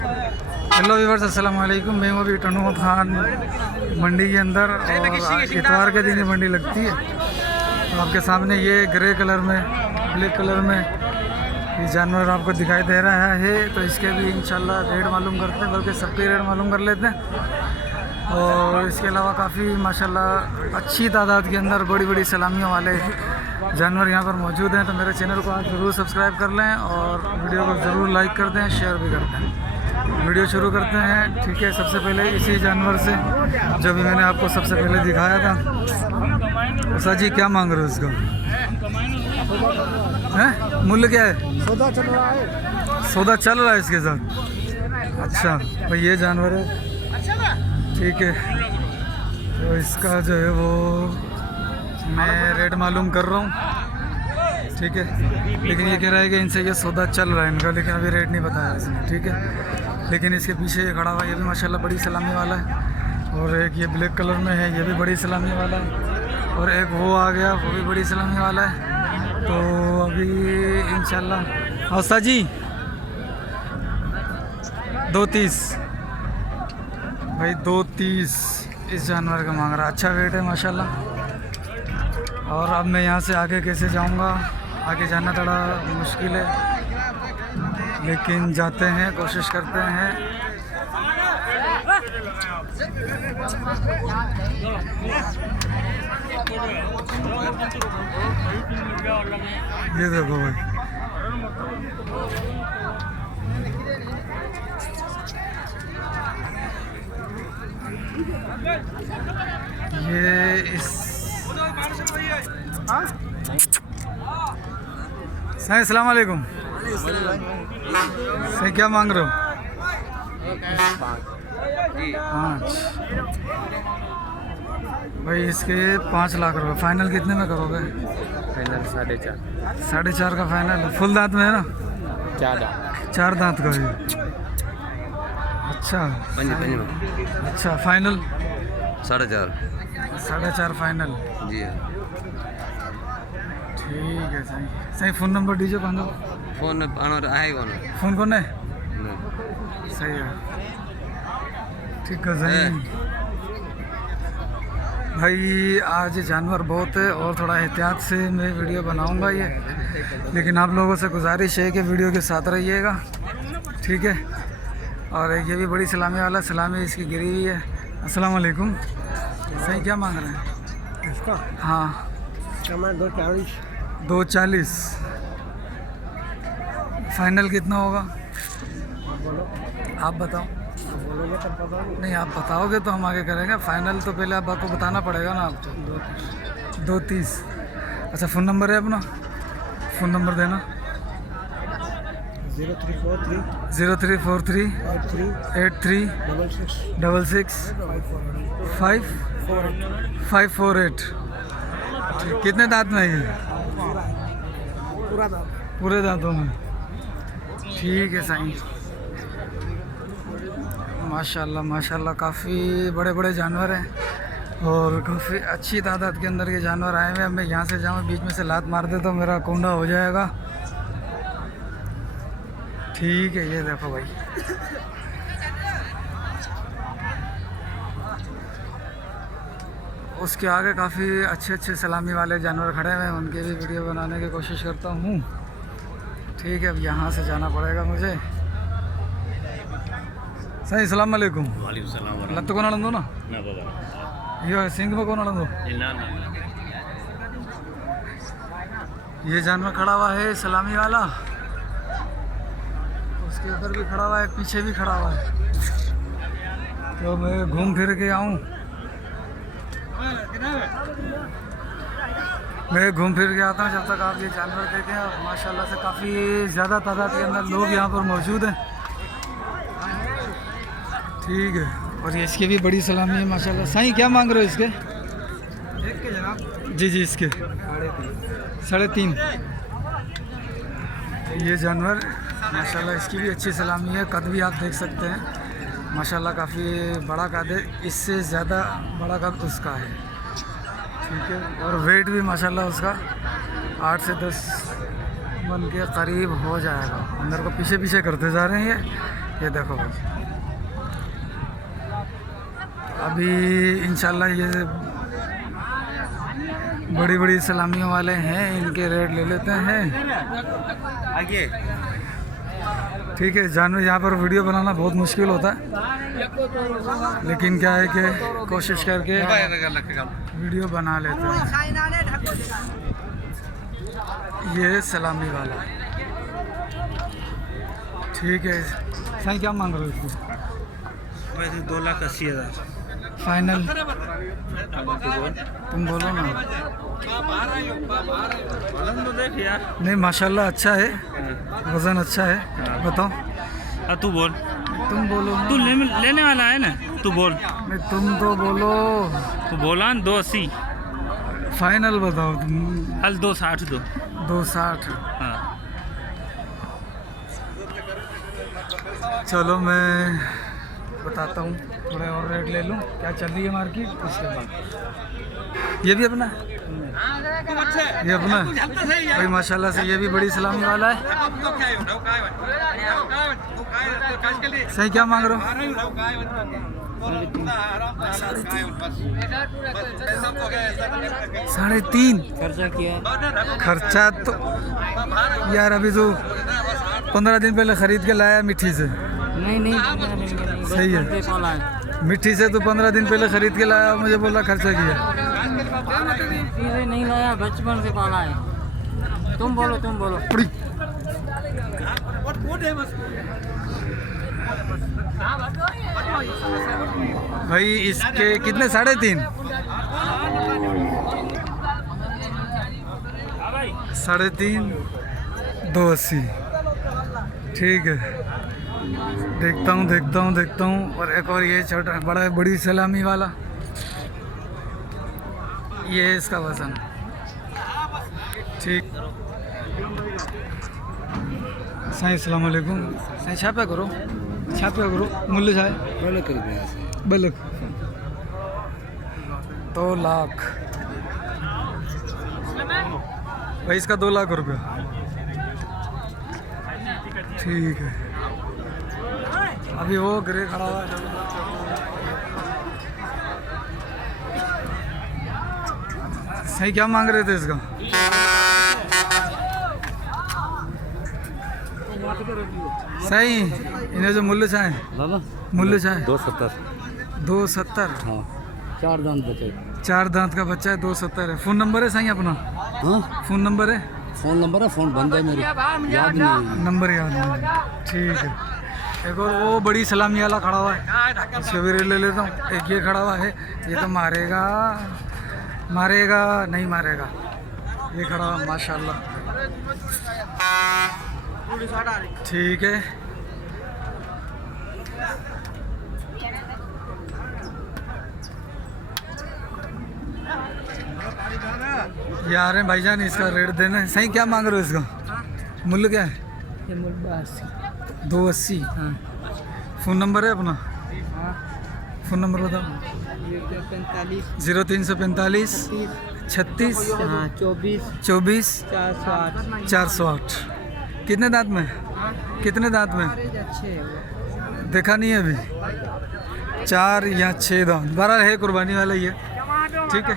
Hello viewers, अस्सलाम वालेकुम। मैं हूँ अभी टनू खान मंडी के अंदर और इतवार के दिन ही मंडी लगती है। तो आपके सामने ये ग्रे कलर में, ब्लैक कलर में ये जानवर आपको दिखाई दे रहा है। तो इसके भी इंशाल्लाह रेट मालूम करते हैं, बल्कि सबके रेट मालूम कर लेते हैं। और इसके अलावा काफ़ी माशाल्लाह अच्छी तादाद के अंदर बड़ी बड़ी सलामियों वाले जानवर यहाँ पर मौजूद हैं। तो मेरे चैनल को आप ज़रूर सब्सक्राइब कर लें और वीडियो को ज़रूर लाइक कर दें, शेयर भी कर दें। वीडियो शुरू करते हैं। ठीक है, सबसे पहले इसी जानवर से जो भी मैंने आपको सबसे पहले दिखाया था। उषा जी क्या मांग रहे हो उसका? हैं मूल्य क्या है? सौदा चल रहा है। सौदा चल रहा है इसके साथ। अच्छा भाई, ये जानवर है। ठीक है, तो इसका जो है वो मैं रेट मालूम कर रहा हूँ। ठीक है, लेकिन ये कह रहा है कि इनसे ये सौदा चल रहा है इनका, लेकिन अभी रेट नहीं बताया इसने। ठीक है, लेकिन इसके पीछे ये खड़ा हुआ ये भी माशाल्लाह बड़ी सलामी वाला है। और एक ये ब्लैक कलर में है, ये भी बड़ी सलामी वाला है। और एक वो आ गया, वो भी बड़ी सलामी वाला है। तो अभी इंशाल्लाह हौसा जी 230 भाई, 230 इस जानवर का मांग रहा। अच्छा वेट है माशाल्लाह। और अब मैं यहाँ से आगे कैसे जाऊँगा? आगे जाना थोड़ा मुश्किल है, लेकिन जाते हैं, कोशिश करते हैं। ये देखो भाई, ये इस सही। अस्सलाम वालेकुम। सही क्या मांग रहे हो? 5 भाई, इसके 5 लाख रुपए। फाइनल कितने में करोगे? फाइनल 4.5। 4.5 का फाइनल। फुल दांत में है ना? 4 दांत का है। अच्छा अच्छा, फाइनल 4.5 फाइनल जी। ठीक है सही। सही फ़ोन नंबर दीजिए। कौन दो फोन आएगा ना? फ़ोन कौन है? सही है, ठीक है सही। भाई आज जानवर बहुत है और थोड़ा एहतियात से मैं वीडियो बनाऊंगा ये, लेकिन आप लोगों से गुजारिश है कि वीडियो के साथ रहिएगा। ठीक है, और एक ये भी बड़ी सलामी वाला, सलामी इसकी गिरी हुई है। अस्सलाम वालेकुम। सही क्या मांग रहे हैं इसका? हाँ 240। फाइनल कितना होगा आप बताओ? नहीं, आप बताओगे तो हम आगे करेंगे। फाइनल तो पहले आपको बताना पड़ेगा ना आपको। 230। अच्छा, फ़ोन नंबर है अपना? फ़ोन नंबर देना। 0343 83 66 548। कितने दांत में है ये? पूरे दांतों में। ठीक है साईं। माशाल्लाह माशाल्लाह, काफ़ी बड़े बड़े जानवर हैं और काफ़ी अच्छी तादाद के अंदर ये जानवर आए हुए हैं। अब मैं यहाँ से जाऊँ, बीच में से लात मार दे तो मेरा कोंडा हो जाएगा। ठीक है, ये देखो भाई, उसके आगे काफ़ी अच्छे अच्छे सलामी वाले जानवर खड़े हुए हैं, उनके भी वीडियो बनाने की कोशिश करता हूँ। ठीक है, अब यहाँ से जाना पड़ेगा मुझे। सही। अस्सलाम वालेकुम। लत्त कौन आनंदो ना? ये सिंह में कौन आनंदो? ये जानवर खड़ा हुआ है सलामी वाला, उसके ऊपर भी खड़ा हुआ है, पीछे भी खड़ा हुआ है। तो मैं घूम फिर के आऊँ, मैं घूम फिर के आता हूँ जब तक आप ये जानवर देखें। और माशाल्लाह से काफ़ी ज़्यादा तादाद के अंदर लोग यहाँ पर मौजूद हैं। ठीक है, और ये इसके भी बड़ी सलामी है माशाल्लाह। साईं क्या मांग रहे हो इसके? जी जी, इसके 3.5। ये जानवर माशाल्लाह, इसकी भी अच्छी सलामी है। कद भी आप देख सकते हैं माशाल्लाह, काफ़ी बड़ा कद है। इससे ज़्यादा बड़ा कद उसका है। ठीक है, और वेट भी माशाल्लाह उसका 8 से 10 मन के करीब हो जाएगा। अंदर को पीछे पीछे करते जा रहे हैं ये। ये देखो भाई, अभी इंशाल्लाह ये बड़ी बड़ी सलामियों वाले हैं, इनके रेट ले लेते हैं। आगे ठीक है, जानवर यहाँ पर वीडियो बनाना बहुत मुश्किल होता है, लेकिन क्या है कि कोशिश करके वीडियो बना लेते हैं। ये सलामी वाला, ठीक है। सही क्या मांग रहे हो इसको? वैसे 2,80,000 फाइनल तुम बोलो ना। तो देख यार। नहीं माशाल्लाह अच्छा है, वज़न अच्छा है। बताओ तू बोल, तुम बोलो ना। तू लेने वाला है ना, तू बोल। नहीं तुम तो बोलो, तू बोला 2,80। फाइनल बताओ तुम। हल 2,60 दो। 260। हाँ चलो मैं बताता हूँ, थोड़े और रेट ले लूँ क्या चल रही है मार्केट, उसके बाद। ये भी अपना, ये अपना भाई माशाल्लाह से, ये भी बड़ी सलामी वाला है। सही क्या मांग रहे हो? 3.5। खर्चा किया? खर्चा तो यार अभी तो 15 दिन पहले खरीद के लाया मिट्टी से। नहीं सही है, मिट्टी से तो 15 दिन पहले खरीद के लाया, मुझे बोला खर्चा किया। चीजें नहीं लाया, बचपन से पाला है। तुम बोलो भाई इसके कितने? 3.5। 3.5, 280। ठीक है, देखता हूँ। और एक और ये छोटा बड़ा बड़ी सलामी वाला, ये है इसका वजन। ठीक साईं, अस्सलाम वालेकुम। साईं छापा करो मूल्य छाए बलक 2 लाख भाई, इसका 2 लाख रुपया। ठीक है, अभी वो ग्रे खड़ा हुआ है। सही क्या मांग रहे थे इसका? सही इन्हें जो मूल्य चाहे, मूल्य चाहे 270। हाँ, 4 दांत बचे। 4 दांत का बच्चा है, 270 है। फ़ोन नंबर है सही अपना? हाँ, फ़ोन नंबर है? फ़ोन नंबर है, फ़ोन बंद है मेरी, याद नहीं। नंबर याद नहीं। ठीक है, एक और वो बड़ी सलामी वाला खड़ा हुआ है, इसको भी ले लेता हूँ। एक ये खड़ा हुआ है, ये तो मारेगा नहीं मारेगा। ये खड़ा हुआ माशाल्लाह। ठीक है, ये आ रहे हैं भाईजान, इसका रेट देना है। सही क्या मांग रहे हो इसका? मूल्य क्या है? 280। हाँ। फ़ोन नंबर है अपना? फ़ोन नंबर बताओ। 0345 36 24 408। कितने दांत में? देखा नहीं है अभी। 4 या 6 दांत, 12 है, कुर्बानी वाला ही है। ठीक है,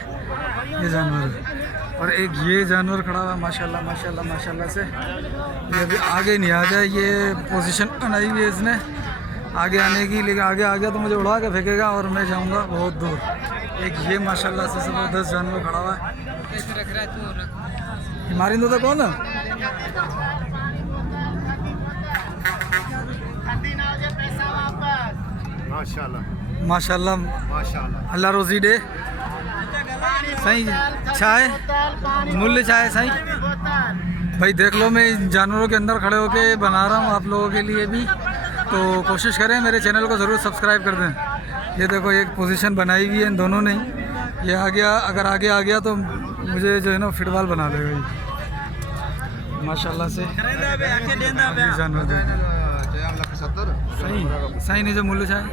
ये जानवर है। और एक ये जानवर खड़ा हुआ माशाल्लाह से। ये अभी आगे नहीं आ जाए, ये पोजीशन बनाई हुई है इसने आगे आने की, लेकिन आगे आ गया तो मुझे उड़ा के फेंकेगा और मैं जाऊंगा बहुत दूर। एक ये माशाल्लाह से ज़बरदस्त जानवर खड़ा हुआ है। मारिंदो तो कौन है? माशाल्लाह अल्लाह रोज़ी दे। सही चाहे मूल्य चाहे सही भाई, देख लो मैं इन जानवरों के अंदर खड़े होके बना रहा हूँ आप लोगों के लिए भी, तो कोशिश करें मेरे चैनल को ज़रूर सब्सक्राइब कर दें। ये देखो एक पोजीशन बनाई हुई है इन दोनों ने। ये आ गया, अगर आगे आ गया तो मुझे जो है ना फुटबॉल बना देगा ये माशाल्लाह से। जानवर सही नहीं, जो मूल्य चाहे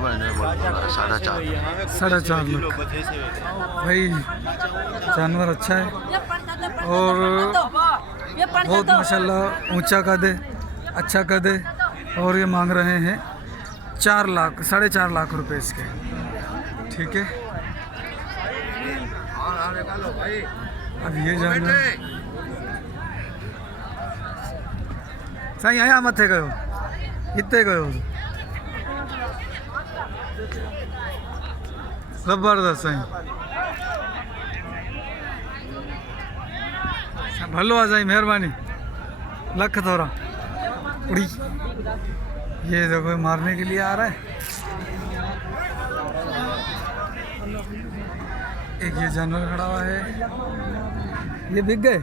4.5 लाख भाई। जानवर अच्छा है और बहुत माशाल्लाह ऊंचा कद है, अच्छा कद है। और ये मांग रहे हैं 4 लाख 4.5 लाख रुपए इसके। ठीक है, अब ये जानवर साईं आया मथे कयो हिते कयो जबरदस्त साईं भलो आ साईं मेहरबानी लख थोड़ा उड़ी। ये देखो मारने के लिए आ रहा है। एक ये जानवर खड़ा हुआ है, ये बिक गए।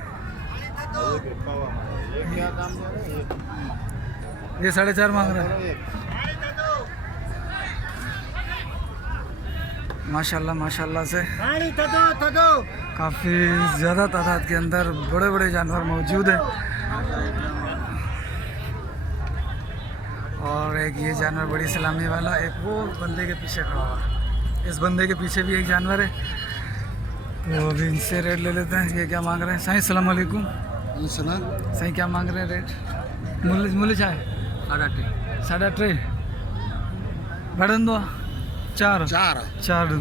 ये 4.5 मांग रहा है। माशाल्लाह माशाल्लाह से काफ़ी ज़्यादा तादाद के अंदर बड़े बड़े जानवर मौजूद हैं। और एक ये जानवर बड़ी सलामी वाला, एक वो बंदे के पीछे खड़ा हुआ। इस बंदे के पीछे भी एक जानवर है, तो अभी इनसे रेट ले लेते हैं। ये क्या मांग रहे हैं साईं? अस्सलाम वालेकुम। साईं क्या मांग रहे हैं रेट? मूल्य चाहे 8.5 बढ़न दो 4 दो।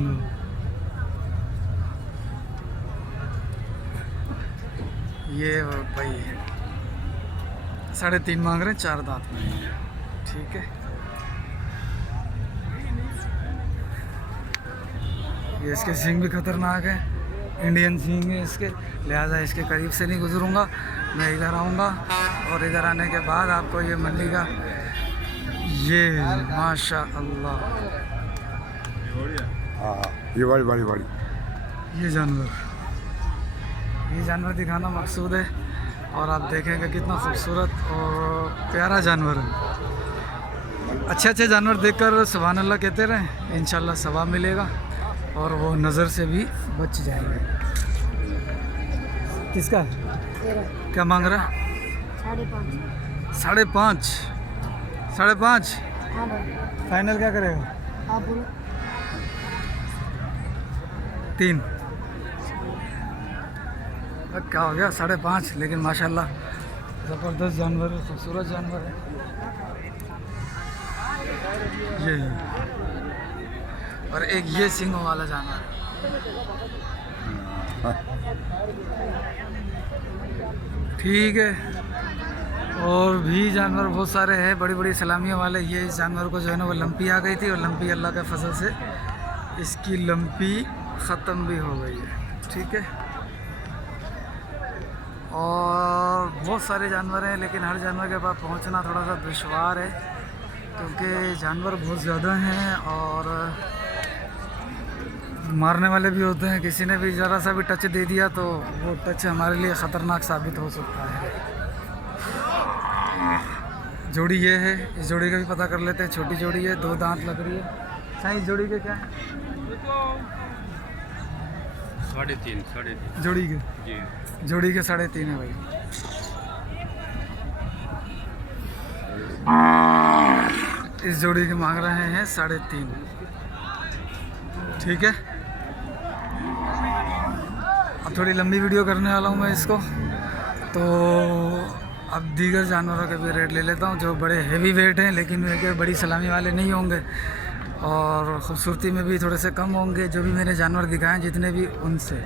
ये भाई 3.5 मांग रहे हैं, 4 दांत में। ठीक है, ये इसके सींग भी खतरनाक है, इंडियन सींग है इसके, लिहाजा इसके करीब से नहीं गुजरूंगा। मैं इधर आऊँगा और इधर आने के बाद आपको ये मंडी का ये माशाअल्लाह ये बड़ी ये जानवर दिखाना मकसूद है। और आप देखेंगे कितना खूबसूरत और प्यारा जानवर है। अच्छे जानवर देखकर सुभान अल्लाह कहते रहें, इंशाल्लाह सवाब मिलेगा और वो नज़र से भी बच जाएंगे। किसका क्या मांग रहा? 5.5 फाइनल क्या करेगा? 3 क्या हो गया 5.5। लेकिन माशाल्लाह ज़बरदस्त जानवर है, खूबसूरत जानवर है ये। और एक ये सींगों वाला जानवर है। ठीक है, और भी जानवर बहुत सारे हैं बड़ी बड़ी सलामियों वाले। ये इस जानवर को जो है ना वो लंपी आ गई थी, और लंपी अल्लाह के फजल से इसकी लंपी ख़त्म भी हो गई है। ठीक है, और बहुत सारे जानवर हैं, लेकिन हर जानवर के पास पहुंचना थोड़ा सा दुश्वार है, क्योंकि जानवर बहुत ज़्यादा हैं और मारने वाले भी होते हैं। किसी ने भी ज़रा सा भी टच दे दिया तो वो टच हमारे लिए ख़तरनाक साबित हो सकता है। जोड़ी ये है, इस जोड़ी का भी पता कर लेते हैं। छोटी जोड़ी है, 2 दांत लग रही है। साईं जोड़ी के क्या है? 3.5 जोड़ी के जी, जोड़ी के 3.5 है भाई। इस जोड़ी के मांग रहे हैं 3.5। ठीक है, अब थोड़ी लंबी वीडियो करने वाला हूँ मैं इसको, तो अब दीगर जानवरों के भी रेट ले लेता हूँ जो बड़े हेवी वेट हैं, लेकिन वे बड़ी सलामी वाले नहीं होंगे और ख़ूबसूरती में भी थोड़े से कम होंगे। जो भी मैंने जानवर दिखाए जितने भी, उनसे।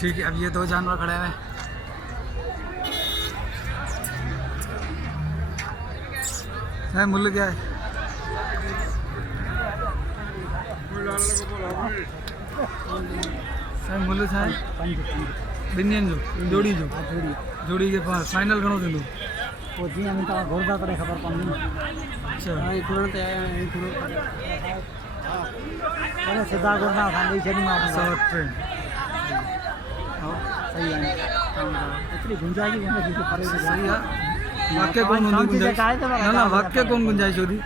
ठीक है, अब ये 2 जानवर खड़े हैं। है मूल्य क्या है? मूल्य छा है? बिनियन जोड़ी जोड़ी के 5 फाइनल घणो थींदो? वो जी हमें तो घोड़ा करे खबर पवंदी। अच्छा, तुरंत मैंने सीधा घोड़ा खाने छड़ी मार 3.5 सही है। इतनी गुंजाइश है कि परे सही है। वाक्य कोन हूंदी गुंजाइश? ना वाक्य कोन गुंजाइश होती?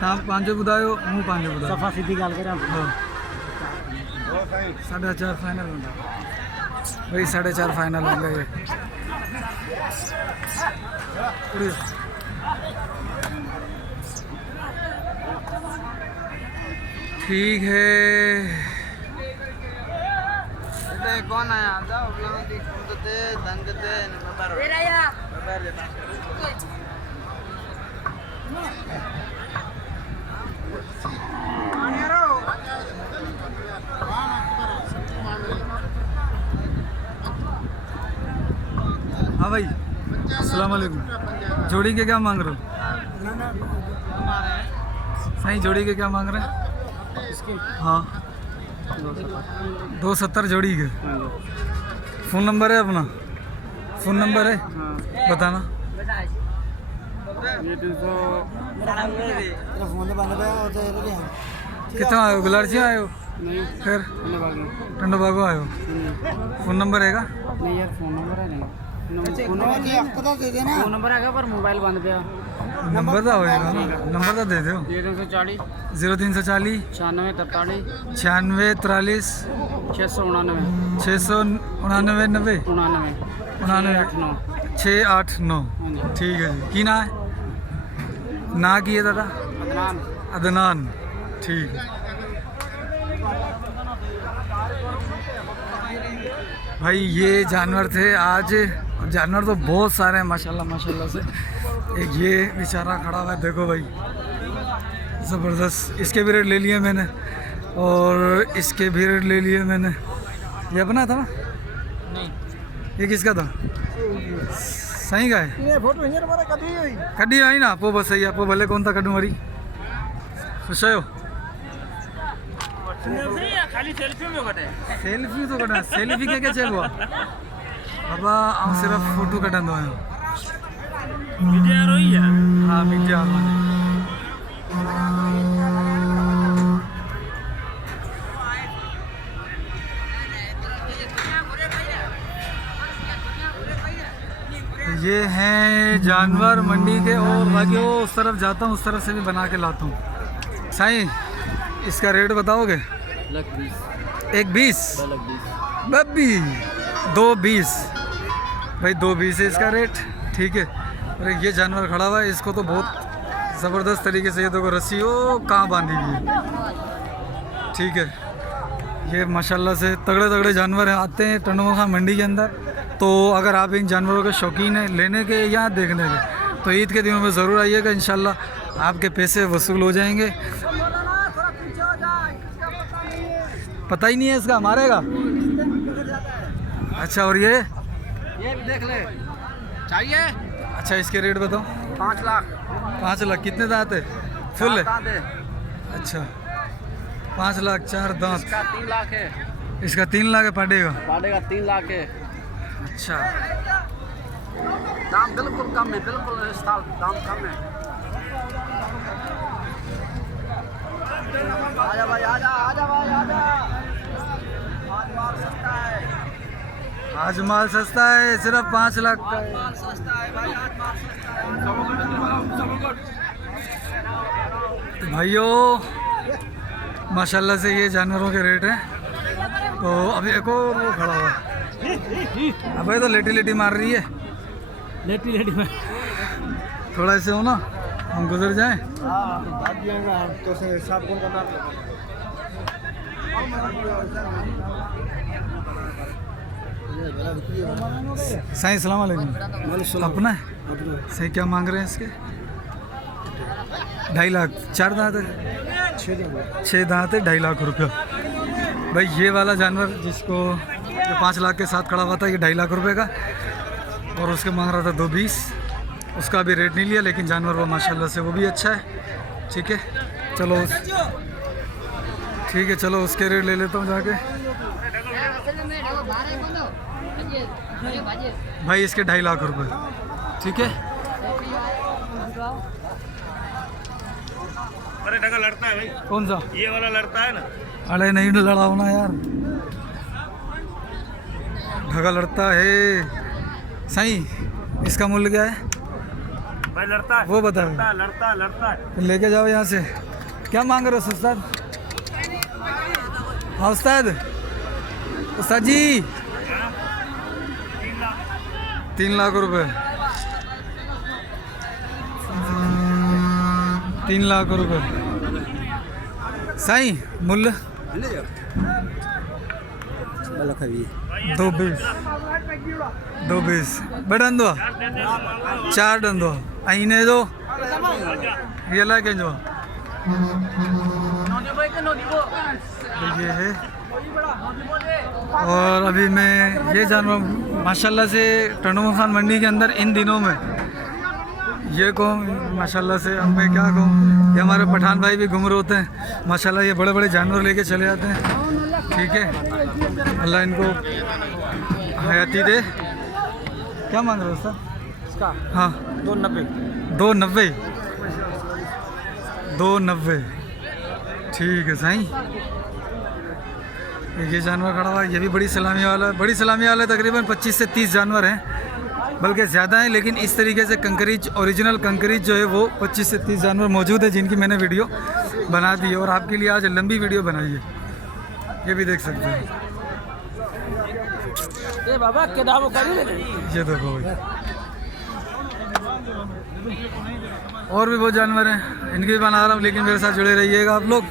तव्हां पंहिंजो ॿुधायो, मूं पंहिंजो ॿुधायो। सफ़ा सीधी ॻाल्हि करियां। हाँ 4.5 फाइनल होंगे भाई, 4.5 फाइनल होंगे ये। ठीक है, कौन आया? हाँ भाई, अस्सलाम वालेकुम। जोड़ी के क्या मांग रहे हो? सही, जोड़ी के क्या मांग रहे हैं? हाँ, 270 जोड़ी के। फ़ोन नंबर है अपना? फ़ोन नंबर है, बताना। कितना आयो? गुलारची आयो? फिर टंडो बागो आयो। फ़ोन नंबर हैगा? नहीं यार, फोन नंबर है नहीं। फोन नंबर है पर मोबाइल बंद पे। नंबर तो होएगा ना, नंबर तो दे दो। 0340 0340 9643 9643 699 699 99 99 689। ठीक है जी। की ना है? ना की है दादा? अदनान। अदनान। ठीक है भाई, ये जानवर थे आज। जानवर तो बहुत सारे हैं माशाल्लाह माशाल्लाह से। एक ये बेचारा खड़ा हुआ है, देखो भाई, ज़बरदस्त। इसके भी रेट ले लिए मैंने, और इसके भी रेट ले लिए मैंने। ये अपना था ना? नहीं, ये किसका था? सही का है? कड्डी आई ना आपको? बस सही है। आपको भले कौन था कड्डू मरी सुशायो? खाली सेल्फी में कटे। सेल्फी तो कटा, सेल्फी के चाहिए हुआ बाबा? हम सिर्फ फोटो कटंदो आहियां। मीडिया रोई है। हाँ, मीडिया ये हैं जानवर मंडी के। और बाकी वो उस तरफ जाता हूँ, उस तरफ से भी बना के लाता हूँ। साईं, इसका रेट बताओगे? 120 बब्बी 220 भाई, 220 है इसका रेट। ठीक है। और ये जानवर खड़ा हुआ है, इसको तो बहुत ज़बरदस्त तरीके से, ये देखो रस्सी वो कहाँ बांधी हुई है। ठीक है, ये माशाल्लाह से तगड़े तगड़े जानवर हैं, आते हैं टंडो खां मंडी के अंदर। तो अगर आप इन जानवरों के शौकीन हैं लेने के या देखने के, तो ईद के दिनों में ज़रूर आइएगा। इंशाल्लाह आपके पैसे वसूल हो जाएंगे। पता ही नहीं है इसका, मारेगा। अच्छा, और ये भी देख ले, चाहिए? अच्छा, इसके रेट बताओ। 5 लाख। 5 लाख कितने दांत है? फुल है? दे। अच्छा, 5 लाख 4 दांत। इसका 3 लाख है। इसका 3 लाख है पाडेगा? पालेगा 3 लाख है। अच्छा, दाम बिल्कुल कम है, बिल्कुल इस साल दाम कम है। आजा भाई, आजा आजा भाई, आजा। आज माल सस्ता है। आज माल सस्ता है, सिर्फ 5 लाख का है। माल सस्ता है भाई, आज माल सस्ता है। तो भाइयों, माशाल्लाह से ये जानवरों के रेट हैं। तो अभी एक और वो खड़ा हुआ है, अबे तो लेटी लेटी मार रही है। लेटी लेटी में थोड़ा ऐसे हो ना, हम गुजर जाएं। तो सब कौन करना? साईं सलाम अलैकुम। अपना है? सही, क्या मांग रहे हैं इसके? 2.5 लाख। 4 दांत है? 6 दांत है, 2.5 लाख रुपया। भाई ये वाला जानवर जिसको जो 5 लाख के साथ खड़ा हुआ था, ये 2.5 लाख रुपए का, और उसके मांग रहा था 220। उसका भी रेट नहीं लिया, लेकिन जानवर वो माशाल्लाह से वो भी अच्छा है। ठीक है, चलो ठीक है, चलो उसके रेट ले लेता हूँ जाके। भाई इसके 2.5 लाख रुपए। ठीक है, अरे ढगा लड़ता है भाई, कौन सा? ये वाला लड़ता है ना। अरे नहीं लड़ाओ ना यार, ढगा लड़ता है। सही, इसका मूल्य क्या है? भाई लड़ता है, वो बताओ। लड़ता है। तो लेके जाओ यहाँ से। क्या मांग रहे हो उस्ताद? हाँ उस्ताद, उस्ताद जी 3 लाख रुपए। 3 लाख रुपए। सही मूल्य 220 220 बे डंदो 4 डंदो आईने दो ये लाके जो ये है। और अभी मैं ये जानवर माशाल्लाह से टनोमा खान मंडी के अंदर इन दिनों में ये कहूँ माशाल्लाह से, अब मैं क्या कहूँ, ये हमारे पठान भाई भी घूम रहे होते हैं माशाल्लाह, ये बड़े बड़े जानवर लेके चले जाते हैं। ठीक है, अल्लाह इनको हयाती दे। क्या मांग रहे हो सर इसका हाँ 290 290 ठीक है साईं। ये जानवर खड़ा हुआ है, ये भी बड़ी सलामी वाला है। बड़ी सलामी वाला तकरीबन 25 से 30 जानवर हैं, बल्कि ज़्यादा हैं, लेकिन इस तरीके से कंकरीज, ओरिजिनल कंकरीज जो है वो 25 से 30 जानवर मौजूद है, जिनकी मैंने वीडियो बना दी है और आपके लिए आज लंबी वीडियो बनाई है, ये भी देख सकते हैं। ये बाबा के दावो करी ये देखो भाई, और भी बहुत जानवर हैं, इनकी भी बना रहा हूँ, लेकिन मेरे साथ जुड़े रहिएगा आप लोग।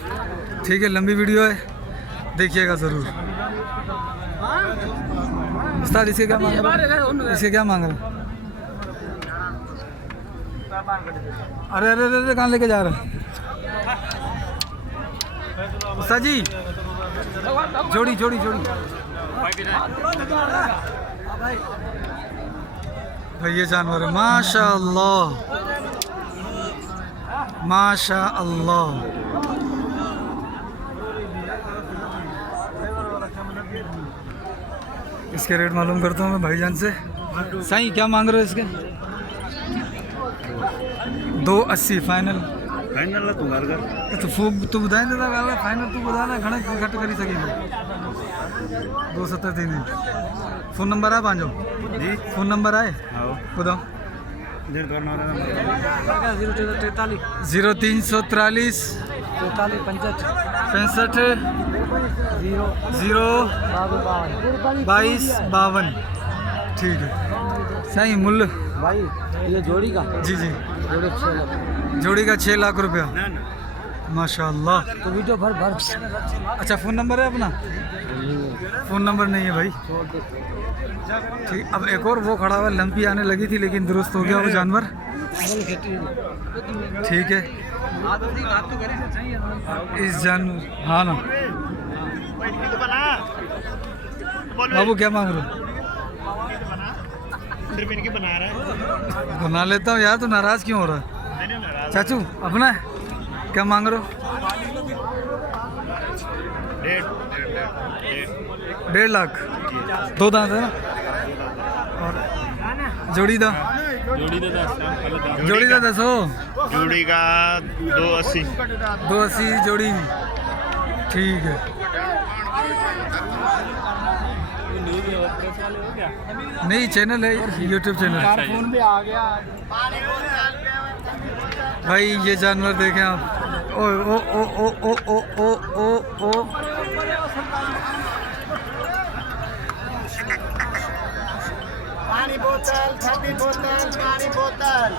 ठीक है, लंबी वीडियो है, देखिएगा ज़रूर। उस्ताद इसके क्या मांग रहे हो? इसके क्या मांग रहे हो? अरे अरे अरे कहाँ लेके जा रहे हैं उस्ताद जी? जोड़ी जोड़ी जोड़ी भाई, ये जानवर है माशाअल्लाह माशाअल्लाह। इसके रेट मालूम करता हूँ मैं भाईजान से। साईं क्या मांग रहे हो इसके? 280 फाइनल। फाइनल तू घर कर तो तू ॿुधाए दादा ॻाल्हि फाइनल तू ॿुधाए न घणे घटि करे सघीं 270 थींदी। फ़ोन नंबर आहे पंहिंजो? जी फ़ोन नंबर आहे हाँ ॿुधाओ। 0343 65 02252। ठीक है साईं, मूल्य भाई ये जोड़ी का जी जी जोड़ी 6 लाख। जोड़ी का 6 लाख रुपया माशाअल्लाह। तो वीडियो भर भर अच्छा, फ़ोन नंबर है अपना? फ़ोन नंबर नहीं है भाई। ठीक, अब एक और वो खड़ा हुआ, लंपी आने लगी थी लेकिन दुरुस्त हो गया वो जानवर। ठीक है, इस जानवर हाँ ना बाबू क्या मांग रहे हो? सिर्फ इनकी बना रहा है। बना लेता हूँ यार, तो नाराज़ क्यों हो रहा है? चाचू अपना है, क्या मांग रहे हो? 1.5 लाख। 2 दांत है ना? और जोड़ी दा जोड़ी दा 10 जोड़ी का 280 280 जोड़ी। ठीक है, नहीं चैनल है, यूट्यूब चैनल। फोन भी आ गया भाई ये जानवर देखें आप, ओ ओ ओ ओ ओ ओ ओ ओ ओ पानी बोतल, ठंडी बोतल, पानी बोतल।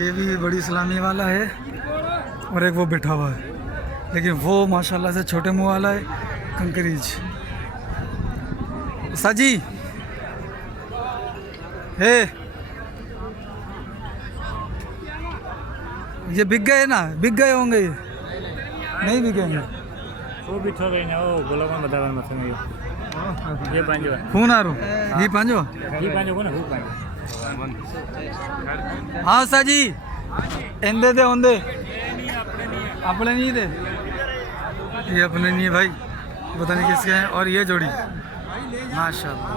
ये भी बड़ी सलामी वाला है और एक वो बैठा हुआ है, लेकिन वो माशाल्लाह से छोटे मुंह वाला है, कंकरीज। साजी हे, ये बिक गए ना? बिक गए होंगे ये? नहीं बिकेंगे। वो भी थोड़ा ही ना, वो बोला कौन बता रहा है ये पंजो है। खून आ रो ये पंजो ये पंजो को ना वो पंजो। हाँ साजी एंदे दे ओंदे अपने नहीं थे, ये अपने नहीं है भाई, पता नहीं किसके हैं। और ये जोड़ी माशाल्लाह।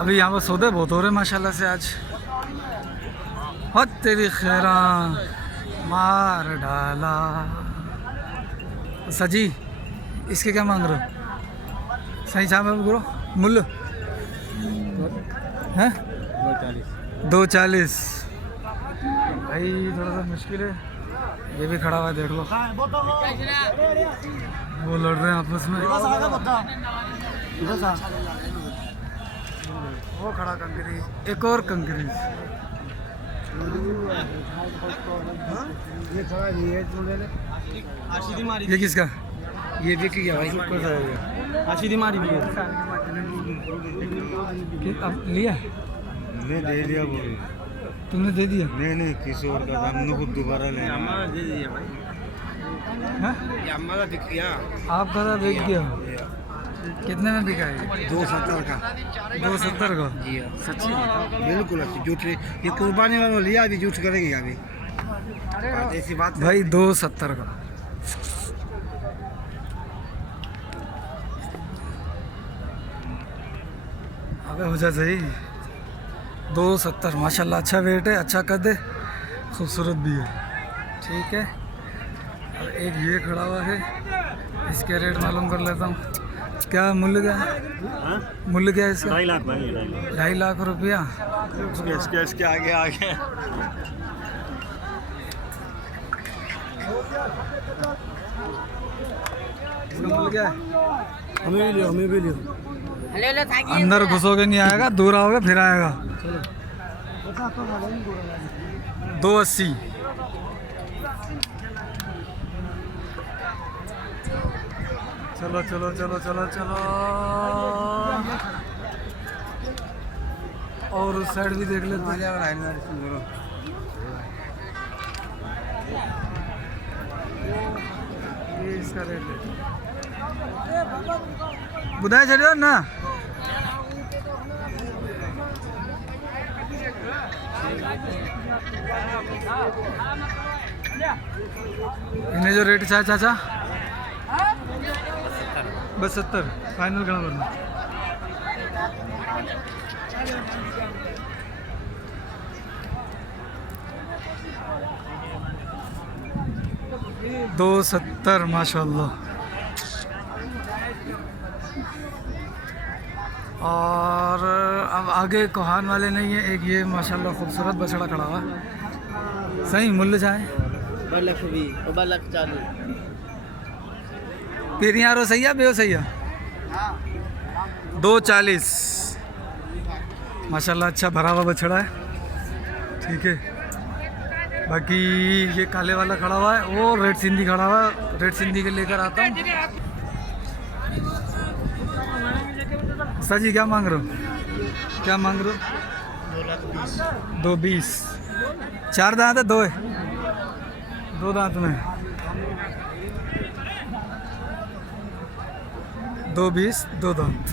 अभी यहाँ पर सौदे बहुत हो रहे माशाल्लाह से आज। हद तेरी खैरा मार डाला। सजी इसके क्या मांग रहे हो? सही छा में करो मूल्य है 240। भाई थोड़ा सा मुश्किल है, ये भी खड़ा हुआ है देख लो, वो लड़ रहे हैं आपस में। वो खड़ा कंकरी, एक और कंकरी। ये थोड़ा ये ये किसका? ये बिक गया भाई। आशीदी मारी भी लिया? मैं दे दिया वो। तुमने दे दिया? नहीं किसी और का था, हमने खुद दोबारा लेना। दे दिया भाई। हाँ? ये अम्मा का बिक गया। आपका था बिक गया? कितने में बिका है? 270 का। 270 का? जी सच्ची बिल्कुल अच्छी झूठ ये कुर्बानी वालों लिया, अभी झूठ करेंगे अभी। ऐसी बात भाई 270 का। अबे हो जा सही। 270 माशाल्लाह, अच्छा वेट है, अच्छा कद है, खूबसूरत भी है। ठीक है, और एक ये खड़ा हुआ है, इसके रेट मालूम कर लेता हूँ। क्या मूल्य क्या है? मूल्य क्या है इसका? 2.5 लाख भाई। 2.5 लाख रुपया। इसके आगे इसका मूल्य क्या है? हमें भी लियो। अंदर घुसोगे नहीं आएगा, दूर आओगे फिर आएगा। 280। चलो चलो चलो चलो चलो, और उस साइड भी देख लेते हैं। ये इसका रेट है, बुधाए चलियो ना। इन्हें जो रेट चाहे चाचा? 72 फाइनल करना पड़ना। 270 माशाल्लाह। और अब आगे कोहान वाले नहीं है, एक ये माशाल्लाह खूबसूरत बछड़ा खड़ा हुआ। सही मूल्य चाहे? 2,40,000। पेरियारो सही है, बेहो सही है? 240 माशाल्लाह, अच्छा भरा हुआ बछड़ा है। ठीक है, बाकी ये काले वाला खड़ा हुआ है, वो रेड सिंधी खड़ा हुआ है। रेड सिंधी के लेकर आता हूँ। जी क्या मांग रहे हो? क्या मांग रहे हो? 220। 4 दांत है? 2 है? 2 दांत में 220, 2 दांत।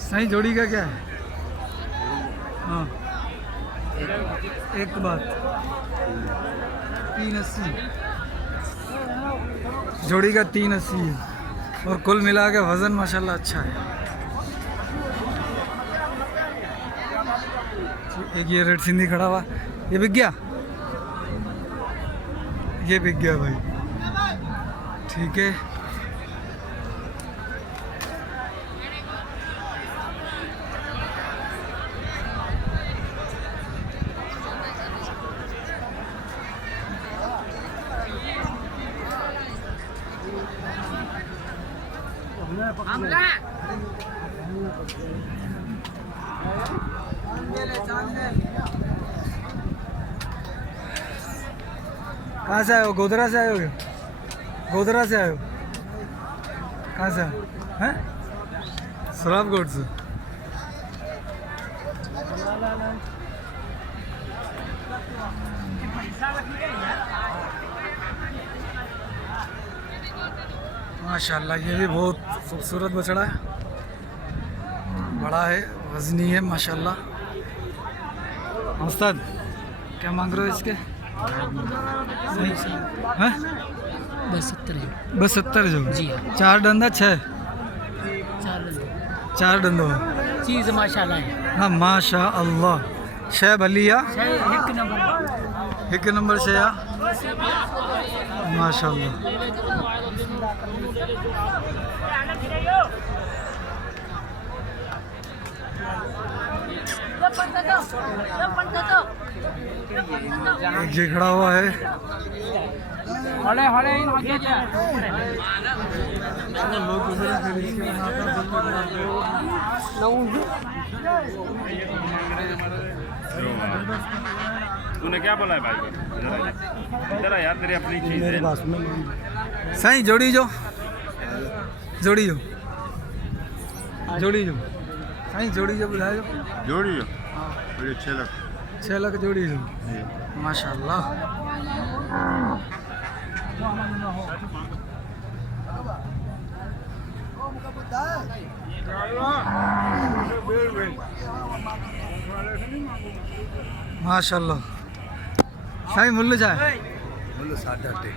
सही जोड़ी का क्या है? हाँ, एक बात 380 जोड़ी का, 380 है। और कुल मिला के वज़न माशाल्लाह अच्छा है। एक ये रेड सिंधी खड़ा हुआ, ये बिक गया? ये बिक गया भाई। ठीक है, कहाँ से आए हो? गोधरा से आए हो? गोधरा से आए हो? कहाँ से हैं? सराबकोट से। माशाल्लाह, ये भी बहुत खूबसूरत बछड़ा है, बड़ा है, वजनी है माशाल्लाह। उस्ताद क्या मांग रहे हो इसके? सही हैं? 72 जो जी। 4 डंडा 6? 4 डंडो चीज माशाल्लाह है। हाँ माशा अल्लाह। 6 भलिया? एक नंबर 6 माशाल्लाह। एक ये खड़ा हुआ है, तूने क्या बोला है भाई को? इधर आ यार, तेरी अपनी चीज है। साईं जोड़ी जो जोड़ी जो जोड़ी जो साईं जोड़ी जो ॿुधायो जोड़ी हो बड़े 6 लाख 6 लाख जोड़ी जो माशाल्लाह। माशाल्लाह साईं मुल्ल छा आहे? बोलो 8.5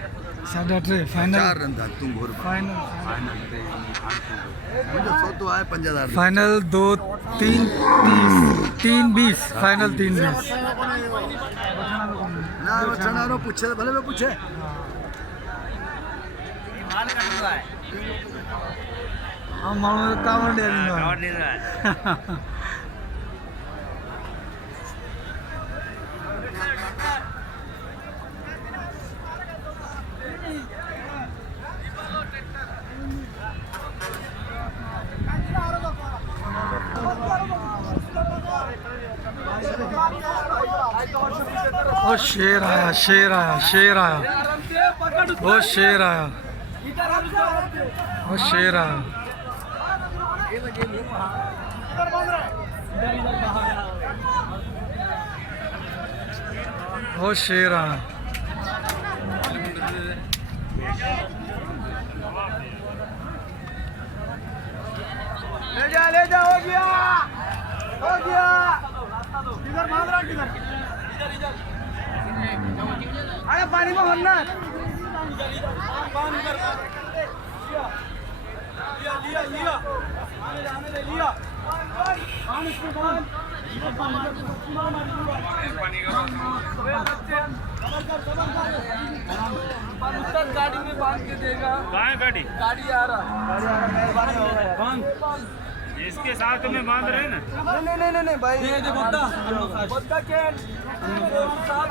8.5 फाइनल 4 रन था तुम घोर फाइनल मुझे सौदो आए 5000 फाइनल 2 3 3 20 फाइनल 3 20 ना वठना नो पूछे भले में पूछे हम माण्हू कावड़ ॾे ॾींदो आहे। ओ शेर आया शेर आया शेर आया ओ शेर आया ओ शेर आया। ओ शेर आया। ले जा हो गया किधर भाग रहा किधर अरे पानी में भरना लिया लिया आने दे लिया गाड़ी में बांध के देगा। कहाँ है गाड़ी? गाड़ी आ रहा मेहरबानी होगा इसके साथ में बांध रहे हैं ना। नहीं भाई बद्दा के साथ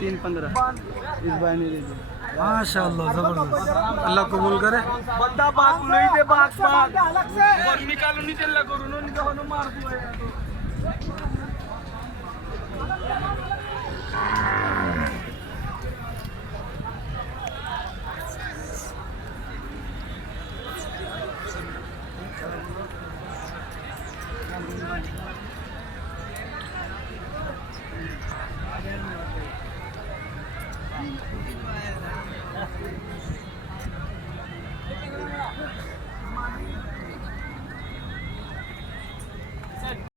3-15 इस भाई ने दे दी। माशाल्लाह जबरदस्त अल्लाह कबूल करे। बद्दा बाग नहीं दे बाग बाग निकालो नीचे लगा करो निकालो मार दो